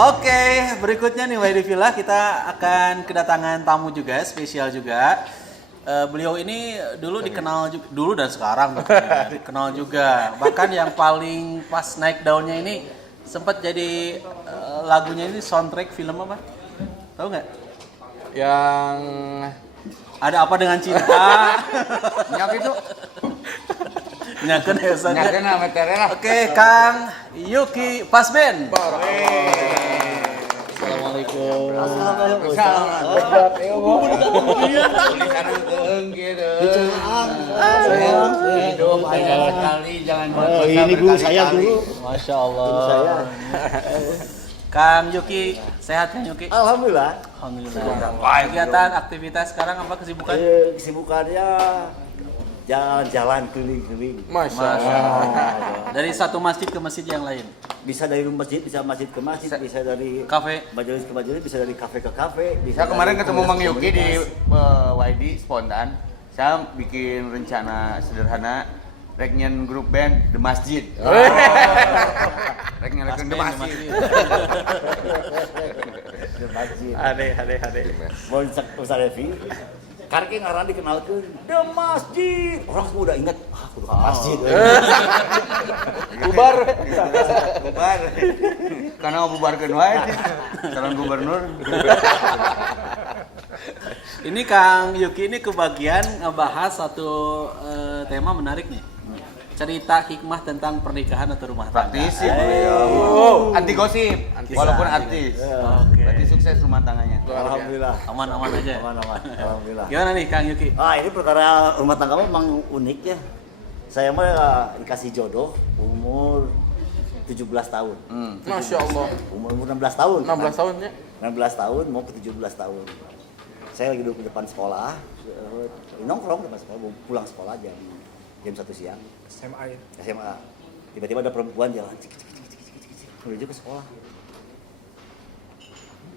Oke, berikutnya nih Wahidi Villa kita akan kedatangan tamu juga, spesial juga. Beliau ini dulu dikenal dulu dan sekarang dikenal juga. Bahkan yang paling pas naik daunnya ini sempat jadi lagunya ini soundtrack film apa? Tahu nggak? Yang Ada apa dengan cinta? nyak itu Nyaken ya Ustaz. nyaknya nama terera. Oke, Kang Yuki Pasben. Assalamualaikum. Hidup aja sekali jangan Oh, ini guru saya dulu. Masya Allah. Guru saya. Kang Yuki, sehat Kang Yuki? Alhamdulillah. Alhamdulillah. Kegiatan, aktivitas sekarang apa kesibukan? Kesibukannya jalan-jalan keliling-keliling. Masya Allah. Dari satu masjid ke masjid yang lain. Bisa dari masjid, bisa masjid ke masjid, bisa dari Kafe. majelis ke majelis, bisa dari kafe ke kafe. Saya Bisa kemarin dari ketemu Mang komunitas Yuki di komunitas. YD spontan. Saya bikin rencana sederhana regnyen grup band The Masjid. Regnyen The Masjid. Di masjid. Ade. Mau Ustaz Revi, karena ngaran dikenalkan The Masjid. Orang semua udah ingat, kudu ke masjid. Bubar. Karena ngabubarkeun wae calon gubernur. Ini Kang Yuki ini kebagian ngebahas satu tema menarik nih. Cerita hikmah tentang pernikahan atau rumah tangga. Praktisi beliau. Anti gosip, walaupun artis. Oke. Berarti sukses rumah tangganya. Alhamdulillah. Aman-aman aja. Aman-aman. Alhamdulillah. Gimana nih Kang Yuki? Ini perkara rumah tangga memang unik ya. Saya mah dikasih jodoh umur 17 tahun. Masya Allah. Umur 16 tahun. 16 tahun ya? 16 tahun mau ke 17 tahun. Saya lagi duduk di depan sekolah, nongkrong depan sekolah, mau pulang sekolah aja jam 1 siang. SMA. Tiba-tiba ada perempuan jalan menuju ke sekolah.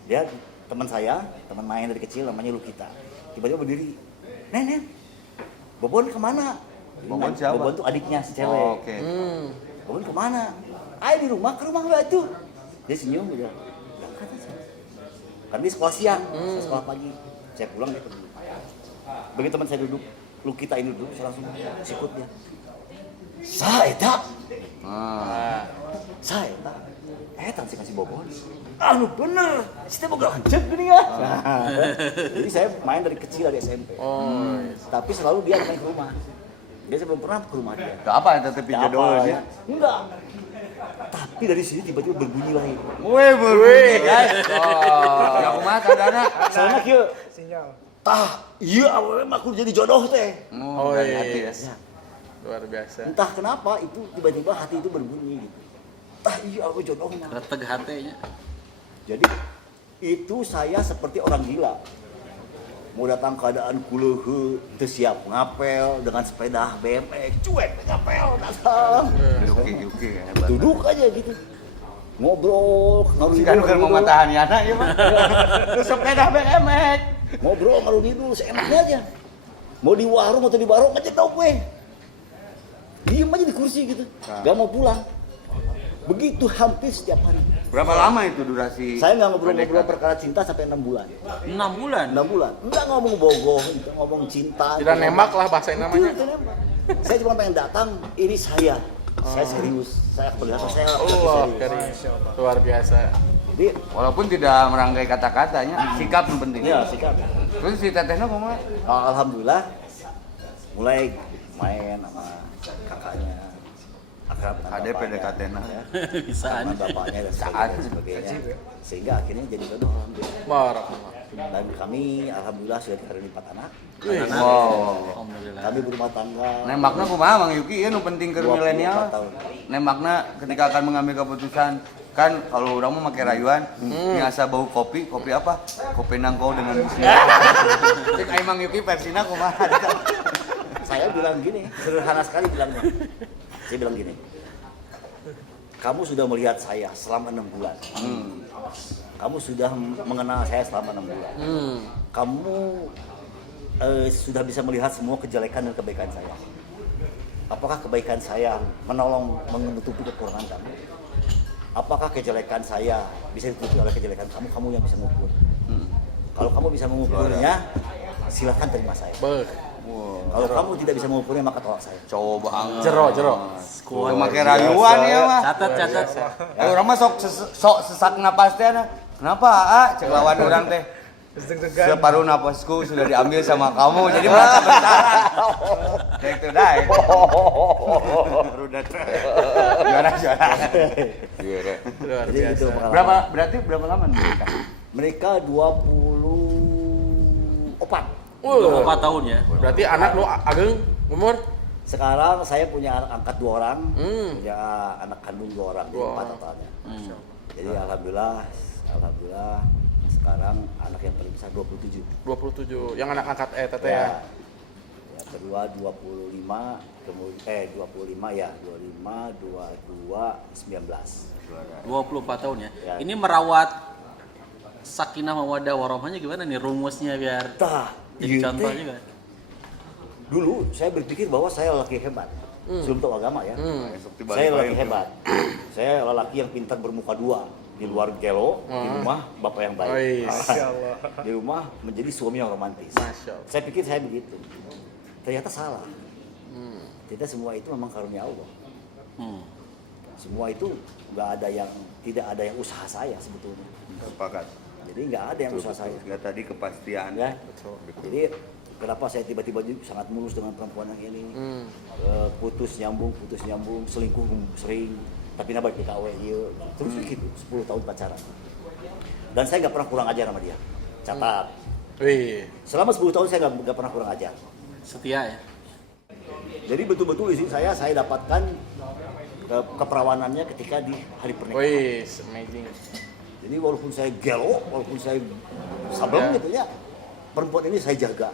Dia teman saya, teman main dari kecil namanya Lukita. Tiba-tiba berdiri, Nen, Bobon kemana? Bobon siapa? Bobon tuh adiknya si cewek. Oh, oke. Bobon kemana? Ayo di rumah, ke rumah gak tuh? Dia senyum dia. Berangkat aja. Karena dia sekolah siang, saya sekolah pagi. Saya pulang dia pergi. Begitu teman saya duduk, Lukita ini duduk, saya langsung sikut dia. Saya sih kasih Bobon. Bener, kita mau lanjut gini ya. Jadi saya main dari kecil dari SMP. Tapi selalu dia main ke rumah. Dia sebelum pernah ke rumah dia. Gak apa tetep jodohnya. Enggak. Tapi dari sini tiba-tiba berbunyi lagi. Wih, berbunyi guys. Ya kumaha tandana. Soalnya kieu sinyal. Iya awewe mah kudu jadi jodoh teh. Iya. Luar biasa. Entah kenapa itu tiba-tiba hati itu berbunyi gitu. Iya awewe jodoh mah. Reteg hatenya. Jadi itu saya seperti orang gila. Mau datang keadaan kuleuheu teu siap ngapel dengan sepeda BMX cuek ngapel datang. Yuki hebat. Duduk aja gitu. Ngobrol, Kan mau matahan yana ieu mah. Terus sepeda BMX. Ngobrol ngaruh dulu seenaknya aja. Mau di warung atau di warung aja tau gue. Diem aja di kursi gitu. Gak mau pulang. Begitu hampir setiap hari. Berapa lama itu durasi? Saya nggak ngobrol-ngobrol perkara cinta sampai 6 bulan. 6 bulan? 6 bulan. Enggak ngomong bogoh, enggak ngomong cinta. Tidak nembak lah bahasa namanya. Itu nembak. Saya cuma pengen datang, ini saya. Saya serius. Saya kelihatan saya Allah, serius. luar biasa. Jadi, Walaupun tidak merangkai kata-katanya, sikap yang penting. ya sikap. Terus si tetehnya kumaha? Alhamdulillah mulai main sama kakaknya. Akrab dengan Ada bapaknya, PDKT-na. ya. Bisa Sama aja. bapaknya dan sebagainya. Sehingga akhirnya jadi jodoh alhamdulillah. Barakallah. Dan kami alhamdulillah sudah dikaruniai 4 anak. Wow. Alhamdulillah. Kami berumah tangga. Nembakna kumaha Mang Yuki? Ieu nu penting ke 24 milenial. tahun. Nembakna ketika akan mengambil keputusan kan kalau orang mau pakai rayuan, biasa bau kopi apa? Kopi nangkau dengan bismillah. Cek aing Mang Yuki versina kumaha? Saya bilang gini, sederhana sekali bilangnya. Saya bilang gini, kamu sudah melihat saya selama 6 bulan. Kamu sudah mengenal saya selama 6 bulan. Kamu sudah bisa melihat semua kejelekan dan kebaikan saya. Apakah kebaikan saya menolong menutupi kekurangan kamu? apakah kejelekan saya bisa ditutupi oleh kejelekan kamu? Kamu yang bisa mengukur. Kalau kamu bisa mengukurnya, silakan terima saya. Beuh. Kalau kamu tidak bisa mengukurnya, maka tolak saya. Cowok banget. Jero. Udah make rayuan ya mah. Catat. Orang mah sok sesak napas teh. Kenapa? Cek lawan orang teh. Separuh napasku sudah diambil sama kamu, jadi merasa bersalah. Kayak itu dah. Juara. Luar Jadi biasa. itu pengalaman. Berapa lama mereka? Mereka 24. 4 tahun ya. Berarti anak lu ageng umur? Sekarang saya punya anak angkat 2 orang, Hmm. punya anak kandung 2 orang, jadi 4 totalnya. Jadi alhamdulillah sekarang anak yang paling besar 27. 27. Yang anak angkat teteh ya. Yang kedua 25, kemudian 25 ya, 22, 19. 24 tahun ya. Ya. Ini merawat sakinah mawaddah warahmahnya gimana nih rumusnya biar jadi contoh juga. Dulu saya berpikir bahwa saya lelaki hebat. Sebelum tahu agama ya. Saya lelaki hebat. Saya lelaki yang pintar bermuka dua. Di luar gelo, di rumah bapak yang baik. Masya Allah. Di rumah menjadi suami yang romantis. Masya Allah. Saya pikir saya begitu. Ternyata salah. Tidak semua itu memang karunia Allah. Semua itu tidak ada yang usaha saya sebetulnya. Sepakat. Jadi nggak ada yang usaha saya. Nggak tadi kepastian. Ya. Jadi kenapa saya tiba-tiba sangat mulus dengan perempuan yang ini? Putus nyambung, selingkuh sering. Tapi nabak PKW iya. Terus begitu, 10 tahun pacaran. Dan saya nggak pernah kurang ajar sama dia. Catat. Wih. Selama 10 tahun saya nggak pernah kurang ajar. Setia ya. Jadi betul-betul istri saya dapatkan keperawanannya ketika di hari pernikahan. Wih, amazing. Jadi walaupun saya gelo, walaupun saya sableng gitu ya, perempuan ini saya jaga.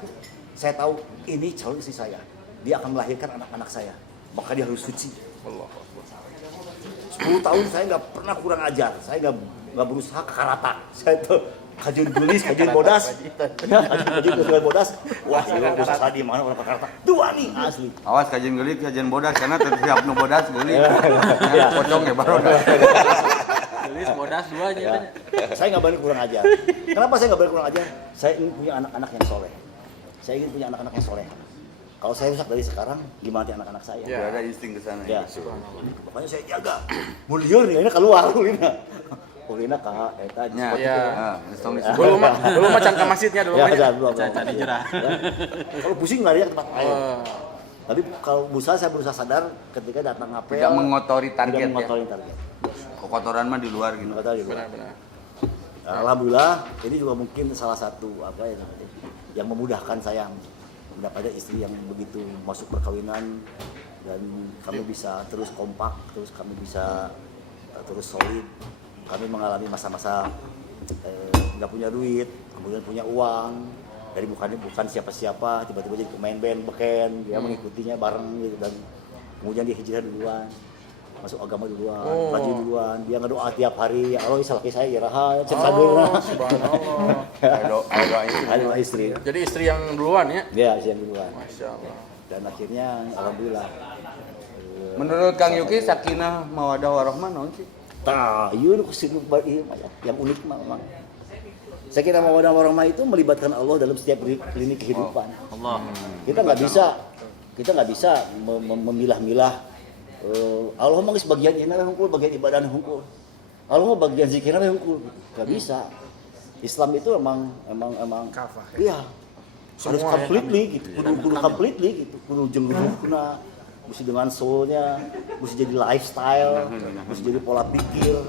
Saya tahu ini calon istri saya. Dia akan melahirkan anak-anak saya. Maka dia harus suci. Allah. 10 tahun saya nggak pernah kurang ajar. Saya nggak berusaha ke karata. Saya tuh kajian gelis, kajian bodas. Kajian bodas. Wah, ini berusaha di mana orang karata. Dua nih asli. Awas kajian gelit, kajian bodas karena tersiap nu bodas gelit. Pocong ya baru. Tulis bodas 2 aja. Ya. Saya nggak berani kurang ajar. Kenapa saya nggak berani kurang ajar? Saya ingin punya anak-anak yang soleh. Saya ingin punya anak-anak yang soleh. Kalau saya rusak dari sekarang, gimana nanti anak-anak saya? Udah ada insting ke sana. Ya. Makanya saya jaga. Mulia nih, ini keluar ulina. Ulina kah eta Ya. Ya. Belum Belum macam ke masjidnya dulu. Ya, Pak. belum. Cari jerah. Kalau pusing lari ke tempat lain. Oh. Tapi kalau saya berusaha sadar ketika datang apel. Tidak mengotori target Tidak ya. mengotori target. Kotoran mah di luar gitu. Mengotori dulu. Benar-benar. Alhamdulillah, ini juga mungkin salah satu yang memudahkan saya mendapatkan istri yang begitu masuk perkawinan dan kami bisa terus kompak, terus kami bisa terus solid. Kami mengalami masa-masa nggak punya duit, kemudian punya uang, dari bukan siapa-siapa, tiba-tiba jadi pemain band beken, dia mengikutinya bareng gitu, dan kemudian dia hijrah duluan, masuk agama duluan, rajin duluan, dia ngedoa tiap hari, ya Allah laki saya iraha, cek Oh, subhanallah. ada istri. Jadi istri yang duluan ya? Dia istri yang duluan. Masya Allah. Dan akhirnya alhamdulillah. Menurut Kang Yuki sakinah mawaddah warahmah naon sih? Tah, ieu nu kusitu yang unik mah memang. Sakinah mawaddah warahmah itu melibatkan Allah dalam setiap lini kehidupan. Allah. Kita nggak bisa memilah-milah. Allah mah geus bagian ieu na hungkul, bagian ibadah hungkul. Allah mah bagian zikirna hungkul. Nggak bisa. Islam itu emang iya. Harus completely gitu. Kudu completely gitu. Kudu jenggrupna, mesti dengan soul-nya, mesti jadi lifestyle, mesti jadi pola pikir,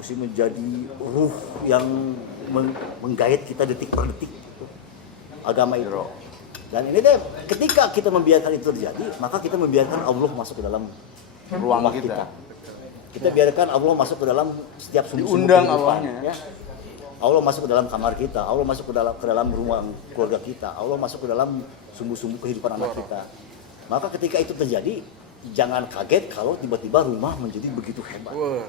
mesti menjadi ruh yang menggait kita detik per detik. Agama itu. Dan ini deh, ketika kita membiarkan itu terjadi, maka kita membiarkan Allah masuk ke dalam Ruang rumah kita. Kita biarkan Allah masuk ke dalam setiap sumber-sumber Diundang kehidupan, Allahnya. ya. Allah masuk ke dalam kamar kita, Allah masuk ke dalam rumah keluarga kita, Allah masuk ke dalam sumbu-sumbu kehidupan anak kita. Maka ketika itu terjadi, jangan kaget kalau tiba-tiba rumah menjadi begitu hebat. Wah.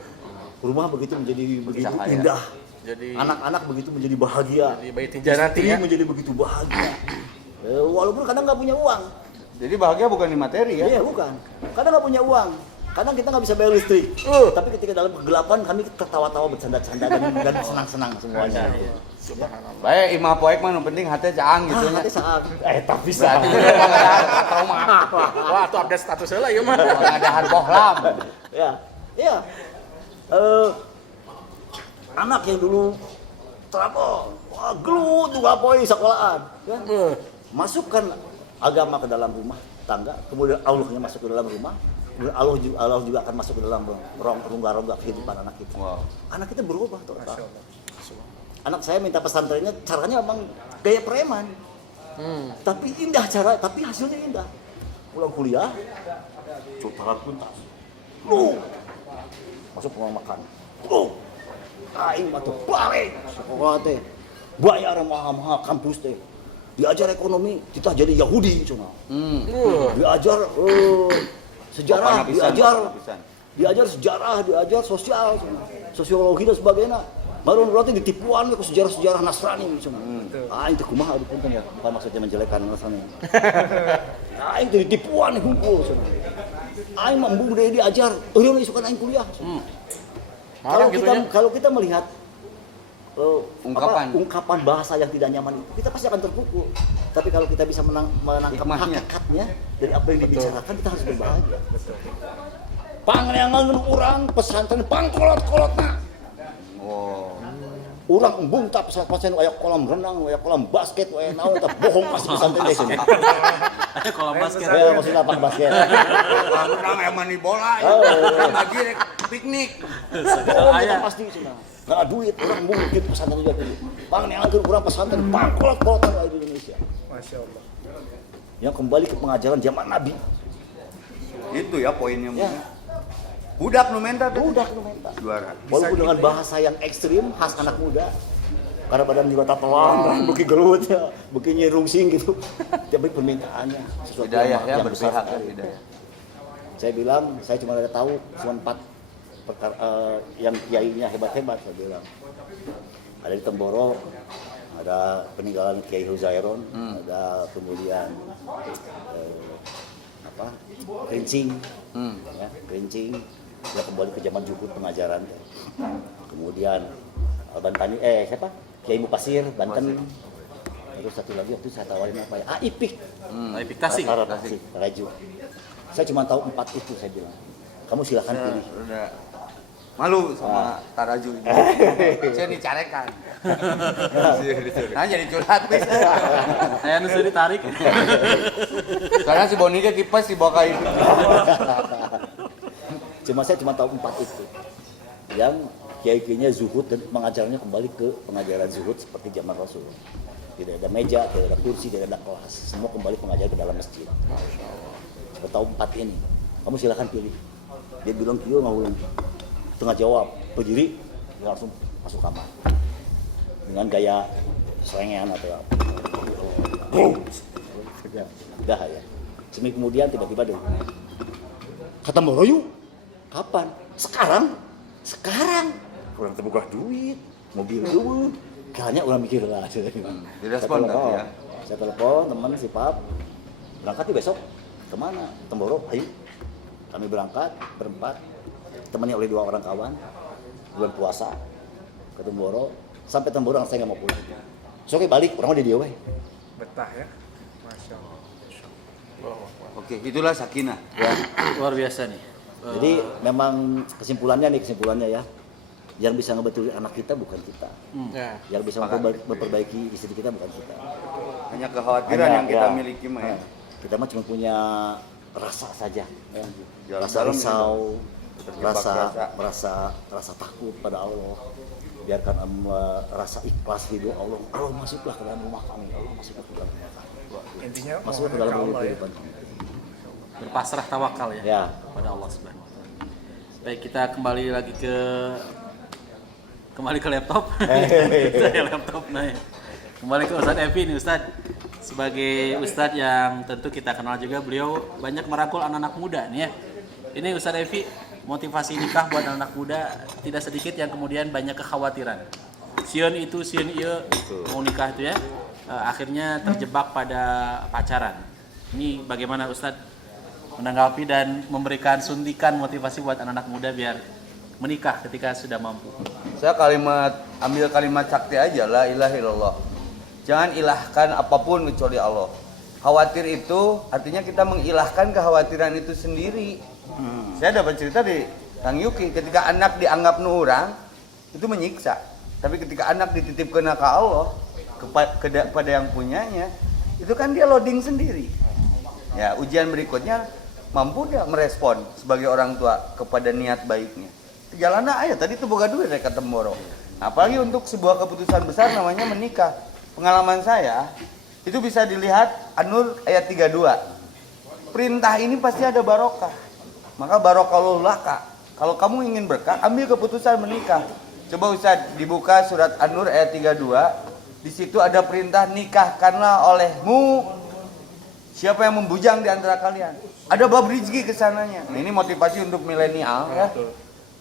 Rumah begitu menjadi begitu Cahaya. indah. Jadi Anak-anak begitu menjadi bahagia. Jadi bait tijanati Istri ya. menjadi begitu bahagia. Walaupun kadang nggak punya uang. Jadi bahagia bukan di materi ya. Iya bukan. Kadang nggak punya uang. Kadang kita nggak bisa bayar listrik, tapi ketika dalam kegelapan kami tertawa-tawa bercanda-canda dan senang-senang semuanya. Baik, imah poek mah nu penting hati caang gitu nya. Hati saat, tapi Berarti itu emang ada trauma. Wah, tuh update status heula ieu mah. Pengadahan bohlam. ya. Anak yang dulu terapung, wah gelut juga poin sekolahan, ya. Masukkan agama ke dalam rumah tangga, kemudian Allahnya masuk ke dalam rumah, kemudian Allah juga akan masuk ke dalam rongga-rongga kehidupan anak kita. Wow. Anak kita berubah total. Anak saya minta pesantrennya, caranya memang gaya preman, tapi indah cara, tapi hasilnya indah. Pulang kuliah, cutaran puntas, masuk ruang makan, aing mah tuh balik sekolah teh, bayar mahal-mahal kampus teh. Diajar ekonomi, kita jadi Yahudi cuma. Diajar sejarah, diajar sejarah, diajar sosial, sosiologi dan sebagainya. Baru berarti ditipuan ke sejarah-sejarah Nasrani cuma. Aing teh kumaha adu punten ya, bukan maksudnya menjelekan Nasrani. Aing teh ditipuan hunkul cuma. Aing mah embung deui diajar, eureun isukan aing kuliah. Kalau kita melihat ungkapan bahasa yang tidak nyaman itu, kita pasti akan terpukul. Tapi kalau kita bisa menangkap hakikatnya dari apa yang dibicarakan, kita harus berbahagia. Pangangan urang pesantren pangkolot-kolotna. Urang embung tak pesantren aya kolam renang, aya kolam basket, aya naon tah bohong pas pesantren teh. Ada kolam basket. Ya maksudnya lapangan basket. Kolam renang aya mani bola, lagi rek piknik. Aya pasti cenah. Nggak ada duit, orang embung di pesantren juga dulu. Pangangan urang pesantren pangkolot-kolotna di Indonesia. Masya Allah. Yang kembali ke pengajaran zaman Nabi. Itu ya poinnya. Ya. Budak nu menta tuh. Budak nu menta. Juara. Walaupun dengan bahasa yang ekstrim, khas anak muda. Karena badan juga tatoan, beki gelut ya, beki nyerungsing gitu. Tapi permintaannya sesuatu Hidayah ya, yang besar berpihak sekali. hidayah. Saya bilang, saya cuma ada tahu cuma 4 perkara yang kiainya hebat-hebat, saya bilang. Ada di Temboro, ada peninggalan Kiai Huzairon, ada kemudian Kerincing, ya, Kerincing, dia kembali ke zaman Juhud pengajaran. Kemudian Banten, siapa? Kiai Mupasir, Banten. Terus satu lagi waktu saya tawarin apa ya? Ipik. Ipik Tasik. Tasik, Raju. Saya cuma tahu 4 itu, saya bilang. Kamu silakan pilih. Udah malu sama Taraju ini. Saya dicarekan. Nah jadi curhat bis. Saya nusu ditarik. Karena si Boni ke kipas dibawa ke itu. Saya cuma tahu 4 itu. Yang kiai-kiainya zuhud dan mengajarnya kembali ke pengajaran zuhud seperti zaman Rasul. Tidak ada meja, tidak ada kursi, tidak ada kelas. Semua kembali pengajar ke dalam masjid. Saya tahu 4 ini. Kamu silakan pilih. Dia bilang kieu ngawulan. Tengah jawab, berdiri, dia langsung masuk kamar. Dengan gaya selengean atau apa. Dah ya. Seminggu kemudian tiba-tiba dia kata Moroyu, kapan? Sekarang. Kurang terbuka duit, mobil dulu. Kayaknya orang mikir lah. Direspon tapi ya. Saya telepon teman si Pap, berangkat besok kemana? Temboro, ayo. Kami berangkat berempat, temannya oleh 2 orang kawan, bulan puasa ke Temboro. Sampai Temboro saya nggak mau pulang. Soalnya balik, orang udah dia weh. Betah ya. Masya Allah. Oke, itulah sakinah. Ya. Luar biasa nih. Jadi memang kesimpulannya ya, yang bisa ngebetulin anak kita bukan kita, Ya. yang bisa memperbaiki istri kita bukan kita. Hanya kekhawatiran yang kita miliki mah ya. Kita mah cuma punya rasa saja, ya. Jalan Rasa dalam risau, terjebak rasa takut pada Allah. Biarkan rasa ikhlas ridho Allah. Allah masuklah ke dalam rumah kami. Allah masuklah ke dalam rumah kami. Intinya Masuklah ke mohon dalam ke rumah Allah ya. kehidupan kami. Berpasrah tawakal ya, Ya. kepada Allah Subhanahu wa taala. Baik, kita kembali lagi ke laptop. Saya laptop nah. Kembali ke Ustadz Evi nih Ustadz. Sebagai Ustadz yang tentu kita kenal juga, beliau banyak merangkul anak-anak muda nih ya. Ini Ustadz Evi, motivasi nikah buat anak muda tidak sedikit yang kemudian banyak kekhawatiran. Sieun itu, sieun ieu mau nikah itu ya. Akhirnya terjebak pada pacaran. Ini bagaimana Ustadz menanggapi dan memberikan suntikan motivasi buat anak-anak muda biar menikah ketika sudah mampu. Saya ambil kalimat sakti aja, la ilaha illallah. Jangan ilahkan apapun kecuali Allah. Khawatir itu artinya kita mengilahkan kekhawatiran itu sendiri. Saya dapat cerita di Kang Yuki, ketika anak dianggap nu orang, itu menyiksa. Tapi ketika anak dititipkan ke Allah, kepada yang punyanya, itu kan dia loading sendiri. Ya, ujian berikutnya mampu dia merespon sebagai orang tua kepada niat baiknya. Jalan aja tadi tuh boga duit mereka temboro. Nah, apalagi untuk sebuah keputusan besar namanya menikah. Pengalaman saya itu bisa dilihat An-Nur ayat 32. Perintah ini pasti ada barokah. Maka barokallahu laka. Kalau kamu ingin berkah, ambil keputusan menikah. Coba Ustaz dibuka surat An-Nur ayat 32. Di situ ada perintah nikahkanlah olehmu siapa yang membujang di antara kalian. Ada bab rizki kesananya. Nah, ini motivasi untuk milenial ya.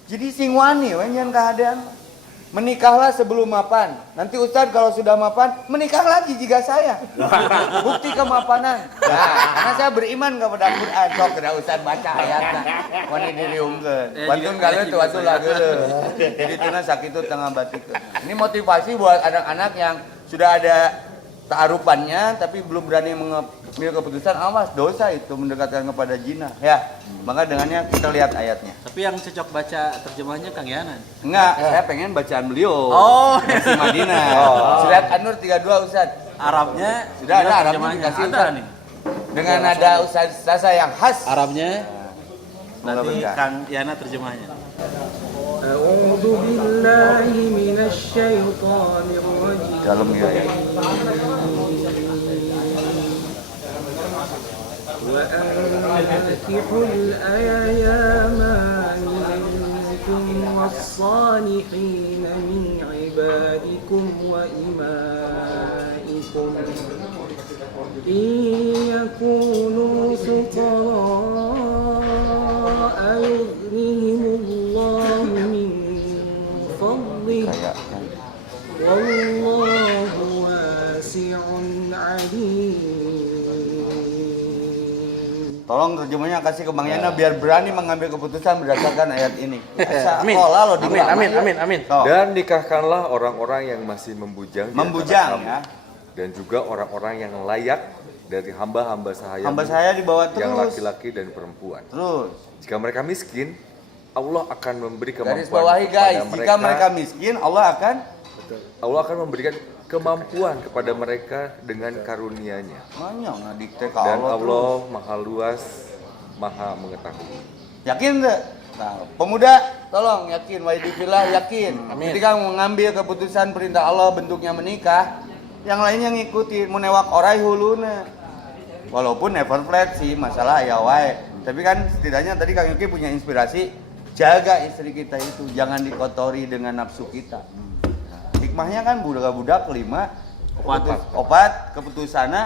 Jadi sing wani jangan keadaan. Menikahlah sebelum mapan. Nanti Ustaz kalau sudah mapan, menikah lagi jika saya. Bukti kemapanan. Nah, karena saya beriman kepada Quran. Sok kena Ustaz baca ayatnya. Wani diriungkeun. Wantun kalian tuh atuh lageuleuh. Jadi tuna sakitu tengah batik. Ini motivasi buat anak-anak yang sudah ada ta'arufannya tapi belum berani mengambil keputusan. Awas, dosa itu mendekatkan kepada zina. Ya, maka dengannya kita lihat ayatnya. Tapi yang cocok baca terjemahnya Kang Yanan. Enggak, saya pengen bacaan beliau. Oh, Versi Madinah. Surat An-Nur 32 Ustaz. Arabnya Sudah ada Arabnya terjemahnya. dikasih Ada Ustaz. nih. Dengan nada Ustaz Sasa yang khas. Arabnya Semoga nanti berkah. Kang Yana terjemahnya. أعوذ بالله من الشيطان الرجيم Dalam ya. وأنكحوا الأيام منكم والصالحين من عبادكم وإمائكم إن يكونوا فقراء يغنيهم الله من فضله والله واسع عليم. Tolong terjemahnya kasih ke Bang Yana biar berani mengambil keputusan berdasarkan ayat ini. Amin. Sekolah loh di Amin. Toh. Dan nikahkanlah orang-orang yang masih membujang di antara Membujang kamu. ya. Dan juga orang-orang yang layak dari hamba-hamba saya Hamba saya dibawa yang terus. laki-laki dan perempuan. Terus. Jika mereka miskin, Allah akan memberi Garis kemampuan bawahi guys, kepada jika mereka miskin Allah akan memberikan kemampuan kepada mereka dengan karunia-Nya. manyong dikte ke Dan Allah. Allah Maha Luas, Maha Mengetahui. Yakin enggak? Nah, pemuda tolong yakin, waidifillah yakin. Ketika mengambil keputusan perintah Allah bentuknya menikah, yang lainnya ngikutin, menewak orai huluna. Walaupun never flat sih, masalah ya wae. Tapi kan setidaknya tadi Kang Yuki punya inspirasi, jaga istri kita itu, jangan dikotori dengan nafsu kita. Nah, hikmahnya kan budak-budak kelima, opat keputusannya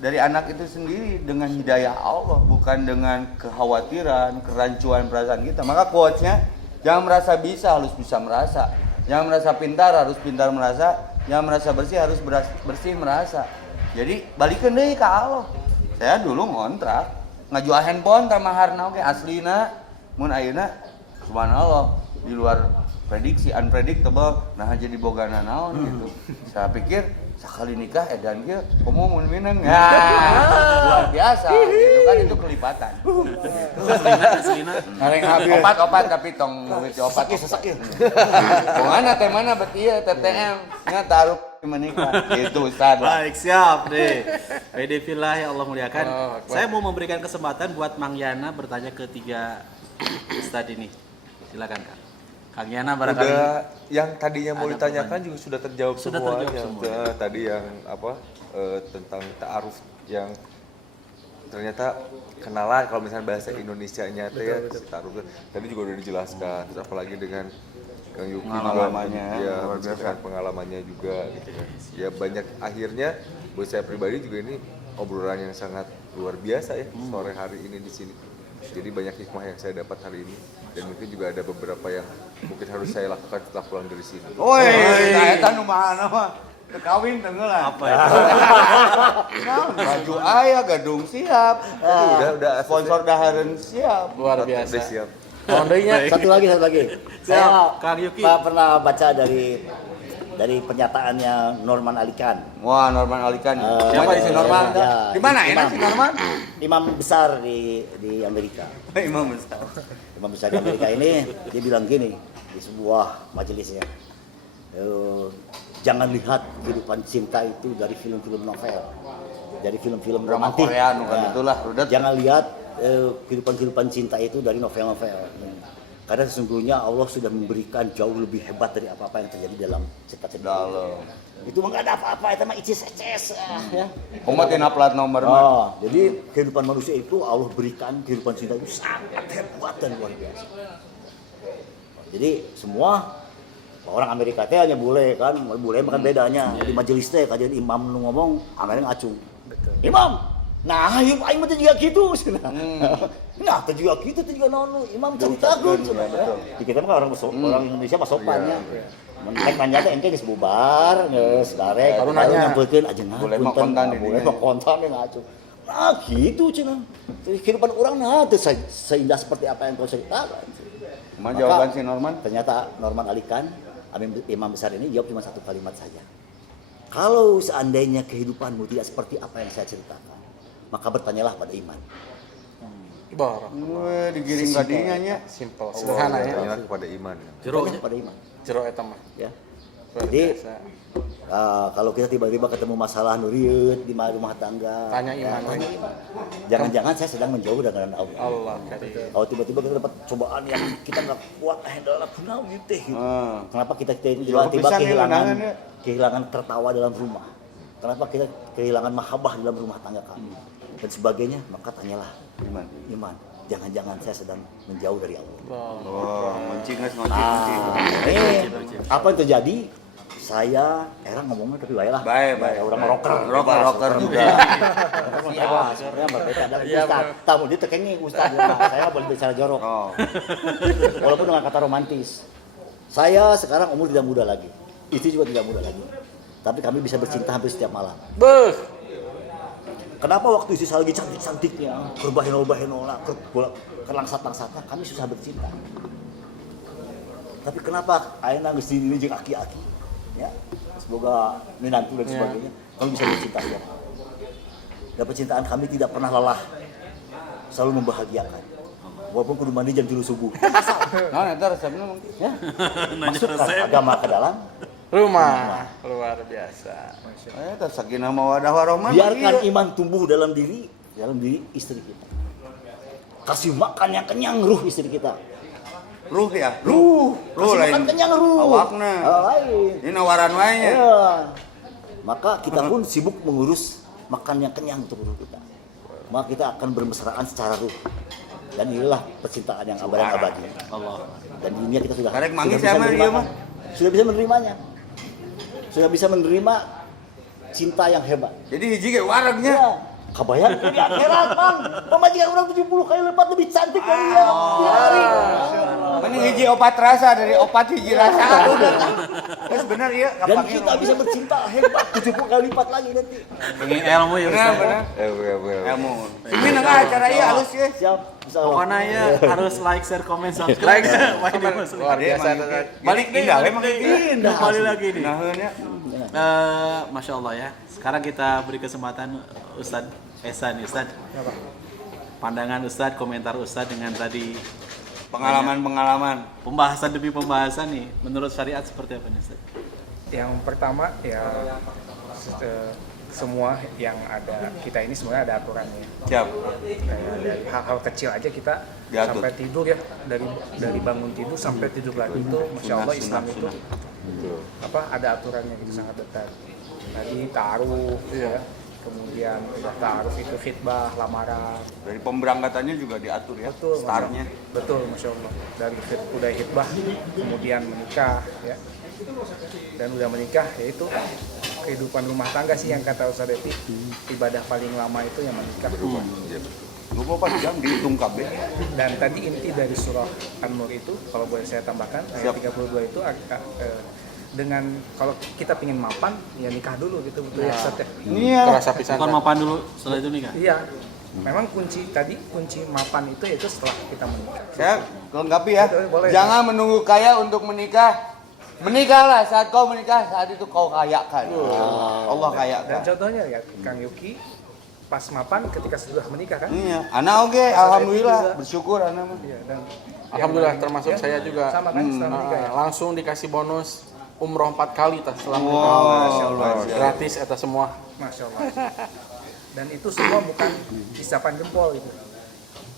dari anak itu sendiri dengan hidayah Allah, bukan dengan kekhawatiran, kerancuan perasaan kita. Maka quotes-nya, jangan merasa bisa, harus bisa merasa. Jangan merasa pintar, harus pintar merasa. Jangan merasa bersih, harus bersih merasa. Jadi balikan deh ke Allah. Saya dulu ngontrak, ngajual handphone sama harna oke aslina, mun ayeuna subhanallah di luar prediksi, unpredictable, nah jadi bogana naon gitu. Saya pikir sekali nikah edan kieu komo mun mineng. Luar biasa gitu kan, itu kelipatan. Aslina. Kareng habis opat-opat tapi tong ngeuti opat sesak ieu. Pokona teh mana beti ieu TTM nya taruh menikah. Gitu Ustaz. Baik, siap deh. Waidifillah ya Allah muliakan. Saya mau memberikan kesempatan buat Mang Yana bertanya ke tiga Ustadz ini. Silakan Kang. Kang Yana barangkali. Udah yang tadinya mau ada ditanyakan juga sudah terjawab Sudah semuanya. terjawab semua. Udah, tadi yang tentang ta'aruf yang ternyata kenalan kalau misalnya bahasa Indonesianya teh ya ta'aruf tadi juga udah dijelaskan. Terus apalagi dengan Kang Yuki Pengalamannya, juga, ya, luar biasa. dengan pengalamannya juga gitu kan. Ya banyak akhirnya buat saya pribadi juga ini obrolan yang sangat luar biasa ya sore hari ini di sini. Jadi banyak hikmah yang saya dapat hari ini dan mungkin juga ada beberapa yang mungkin harus saya lakukan setelah pulang dari sini. Woi, eta nu mahana mah. Kawin tengah lah. Apa itu? Baju ayah, gadung siap. Udah Sponsor dahareun siap. Luar biasa. Udah siap. Mondainya Satu lagi. Saya Kang Yuki. pernah baca dari pernyataannya Norman Alikan. Wah, Norman Alikan. Siapa di sini Norman? Ya, Di mana enak si Norman? Imam besar di Amerika. Imam besar. Imam besar di Amerika ini dia bilang gini di sebuah majelisnya. Jangan lihat kehidupan cinta itu dari film-film novel, dari film-film Drama romantis. Korea, bukan itulah, Rudet. Jangan lihat kehidupan cinta itu dari novel-novel. Karena sesungguhnya Allah sudah memberikan jauh lebih hebat dari apa-apa yang terjadi dalam cinta-cinta. Dalam. Itu mah nggak ada apa-apa, itu mah icis-icis. Ya. Umat tina plat nomor mah. Oh, jadi kehidupan manusia itu Allah berikan kehidupan cinta itu sangat hebat dan luar biasa. Jadi semua orang Amerika teh hanya bule kan, bule makan bedanya. Di majelis teh kajian imam nu ngomong, Amerika ngacung. Imam, nah aing mah teh juga gitu. Nah, teh juga gitu, teh juga naon imam caritakeun cenah. Kita mah orang Indonesia mah sopannya. Mentek nanya teh engke geus bubar, geus garek. Baru nanya. Nyampeulkeun ajengan Boleh mah kontan ini. boleh mah kontan yang ngacung. Nah, gitu cenah. Kehidupan orang nah teu seindah seperti apa yang kau ceritakan. Cuma jawaban si Norman. Ternyata Norman Alikan, imam besar ini jawab cuma satu kalimat saja. Kalau seandainya kehidupanmu tidak seperti apa yang saya ceritakan, maka bertanyalah pada iman. Borong. Weh, digiring gadinya nya. Simple, sederhana ya. Tanyalah kepada iman. Bertanya pada iman. Jero eta mah. Ya. Luar Jadi biasa. kalau kita tiba-tiba ketemu masalah nuriut di rumah tangga, Tanya iman we. jangan-jangan saya sedang menjauh dengan Allah. Allah karim. Kalau tiba-tiba kita dapat cobaan yang kita nggak kuat handle kunaon gitu. Kenapa kita tiba-tiba Pisan ya, kehilangan menahan ya. kehilangan tertawa dalam rumah? Kenapa kita kehilangan mahabbah dalam rumah tangga kami dan sebagainya? Maka tanyalah iman. Jangan-jangan saya sedang menjauh dari Allah. Wah, mancing guys, Nah, mancing. apa yang terjadi? Saya ngomongnya tapi baik lah. Baik. Orang rocker juga. Saya berbeda adalah Ustaz. Tamu dia tekengnya Ustaz. Saya boleh bicara jorok. Oh. Walaupun dengan kata romantis. Saya sekarang umur tidak muda lagi. Istri juga tidak muda lagi. Tapi kami bisa bercinta hampir setiap malam. Beuh. Kenapa waktu istri saya lagi cantik-cantiknya, kerbaheno-bahenola, kerlangsat-langsatnya, kami susah bercinta. Tapi kenapa ayeuna geus diri jeung aki-aki? Ya. Semoga minantu dan sebagainya, kami bisa bercinta ya. Dan percintaan kami tidak pernah lelah. Selalu membahagiakan. Walaupun kudu mandi jam 3 subuh. Nah, eta resepna mah. Ya. Masukkan agama ke dalam. Rumah. Luar biasa. Eta sakinah mawaddah warahmah. Biarkan iman tumbuh dalam diri istri kita. Kasih makan yang kenyang ruh istri kita. Ruh ya. Ruh Ruh kasih lain. makan kenyang ruh. Awakna. Lain. Ini nawaran wae nya. Ya. Maka kita pun sibuk mengurus makan yang kenyang untuk ruh kita. Maka kita akan bermesraan secara ruh. Dan inilah percintaan yang abadi. Allah. Dan di dunia kita sudah Karek manggis bisa sama dia menerima- mah. Sudah bisa menerimanya. Sudah bisa menerima cinta yang hebat. Jadi hiji ge waregnya. Ya, kabayang di akhirat, Bang. Pemajikan orang 70 kali lipat lebih cantik dari dia. Di hari. Mending hiji opat rasa dari opat hiji rasa. Geus bener ieu Dan kita bisa bercinta hebat 70 kali lipat lagi nanti. Pengen ilmu ya Bener, Ustaz. bener. Bener. Ilmu. Ini nengah acara ieu halus ya. Siap. Insyaallah. Pokoknya ya harus like, share, komen, subscribe. Like, Wah, ini Mas. luar biasa. Balik deh, Indah, balik emang deh. indah. Kembali lagi nih. Naheun ya. Masya Allah ya. Sekarang kita beri kesempatan Ustadz Esa nih Ustadz. Pandangan Ustadz, komentar Ustadz dengan tadi Pengalaman-pengalaman. pembahasan demi pembahasan nih. Menurut syariat seperti apa nih Ustadz? Yang pertama ya semua yang ada kita ini sebenarnya ada aturannya. Siap. Kayak dari hal-hal kecil aja kita Diatur. sampai tidur ya dari bangun tidur sampai tidur lagi itu masya Allah Islam itu ada aturannya gitu sangat detail. Tadi taruh ya, kemudian taruh itu khitbah lamaran. Dari pemberangkatannya juga diatur ya. Betul, Startnya. betul, masya Allah. Dari udah hitbah, kemudian menikah, ya. Dan udah menikah, yaitu kehidupan rumah tangga sih yang kata Ustaz Devi. Ibadah paling lama itu yang menikah. 24 jam dihitung kabeh. Dan tadi inti dari surah An-Nur itu, kalau boleh saya tambahkan, ayat 32 itu dengan kalau kita pingin mapan ya nikah dulu gitu betul ya Ustaz ya. Iya. Kerasa pisan. Bukan mapan dulu, setelah itu nikah. Iya. Memang kunci mapan itu yaitu setelah kita menikah. Saya lengkapi ya. Boleh. Jangan menunggu kaya untuk menikah. Menikahlah saat kau menikah, saat itu kau kayakan. Allah Dan kayakan. contohnya ya Kang Yuki pas mapan ketika sudah menikah kan? Iya, anak oke, alhamdulillah bersyukur anak mah. Iya, dan Alhamdulillah termasuk saya juga. sama kan setelah menikah ya. Langsung dikasih bonus umroh 4 kali tah setelah Wow, menikah. Masya Allah. Gratis eta semua. Masya Allah. Dan itu semua bukan isapan jempol gitu.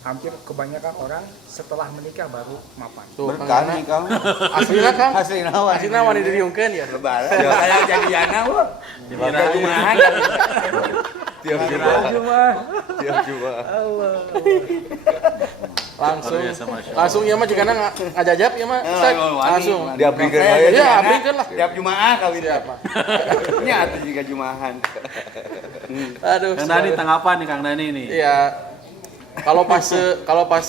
Hampir kebanyakan orang setelah menikah baru mapan. Tuh, Berkah Kang Yana. nih Kang. Aslina Kang. Hasilnya nawan. Aslina wani diriungkeun ya. Lebaran. Saya jadiana wah. Tiap Jumat. Tiap Jumat. Langsung. Luar biasa, Masya Allah. Langsung ya mah jika ngajajab ya mah. Ustaz. Langsung. Diabdikeun Saya wae. Iya, jadiana abdikeun lah. Tiap Jumaah kawin. Siapa? Ini atuh juga Jumahan. Aduh. Kang Dani tanggapan nih Kang Dani nih. Iya. Kalau pas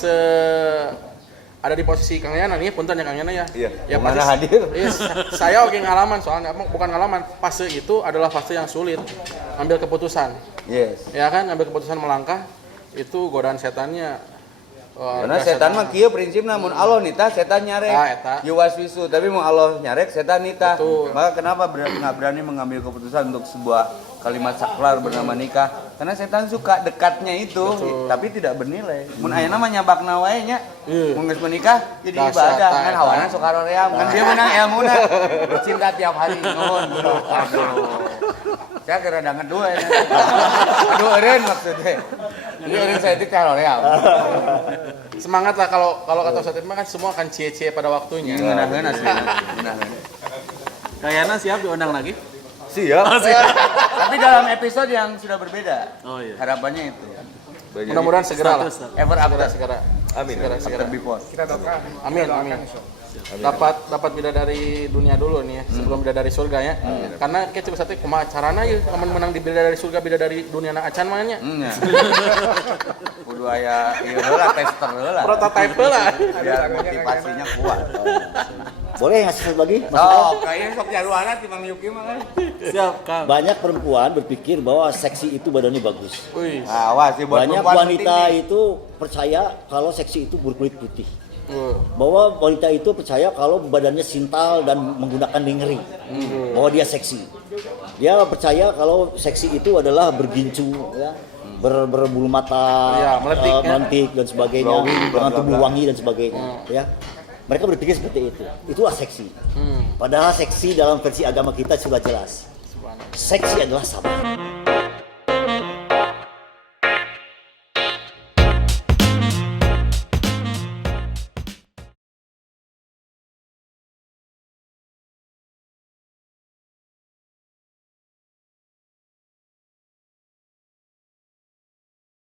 ada di posisi Kang Yana nih, punten ya Kang Yana ya. Iya. Ya Mana pasti. hadir? Iya, saya oke ngalaman soalnya bukan ngalaman. Fase itu adalah fase yang sulit. Ambil keputusan. Yes. Ya kan, ambil keputusan melangkah itu godaan setannya. Karena setan mah kieu prinsipna mun Allah nita setan nyarek. Ah, eta. Yuwaswisu, tapi mun Allah nyarek setan nita. Betul. Maka kenapa nggak berani mengambil keputusan untuk sebuah kalimat saklar bernama nikah? Karena setan suka dekatnya itu, tapi tidak bernilai. Mun ayeuna mah nyabakna wae nya. Mun geus menikah jadi Dasar, ibadah eta. kan hawana sok karoream kan dia menang ilmuna. Bercinta tiap hari nuhun bro. Aduh. Saya kira dangan dua ya. Aduh eureun maksudnya. Ini eureun saya itu karoream. Semangat lah kalau kata Ustaz mah kan semua akan cie-cie pada waktunya. Ngeunaheun aslinya. Kang Yana siap diundang lagi? Siap. Tapi dalam episode yang sudah berbeda. Oh iya. Harapannya itu. Mudah-mudahan segera lah. Status. Ever after. Segera. Amin. After before. Kita doakan. Amin, Kita doakan, amin. insya Allah. Dapat bidadari dunia dulu nih ya, sebelum bidadari surga ya. Karena kayak cukup satu kumaha carana ya lamun menang di bidadari surga bidadari dunia na acan mah nya. Ya. Kudu aya ieu heula tester heula. Prototype lah. Biar motivasinya kuat. Boleh ngasih satu lagi? Oh, kayaknya sok jaruana ti Mang Yuki mah kan. Siap Kang. Banyak perempuan berpikir bahwa seksi itu badannya bagus. Wih. Awas sih buat Banyak perempuan wanita penting nih. itu percaya kalau seksi itu berkulit putih. Bahwa wanita itu percaya kalau badannya sintal dan menggunakan lingerie. Bahwa dia seksi. Dia percaya kalau seksi itu adalah bergincu ya. Berbulu mata, Ya, meletik, ya. melentik dan sebagainya, Glowing, bla, dengan bla, tubuh bla. wangi dan sebagainya, ya. Mereka berpikir seperti itu. Itulah seksi. Padahal seksi dalam versi agama kita sudah jelas. Seksi adalah sabar.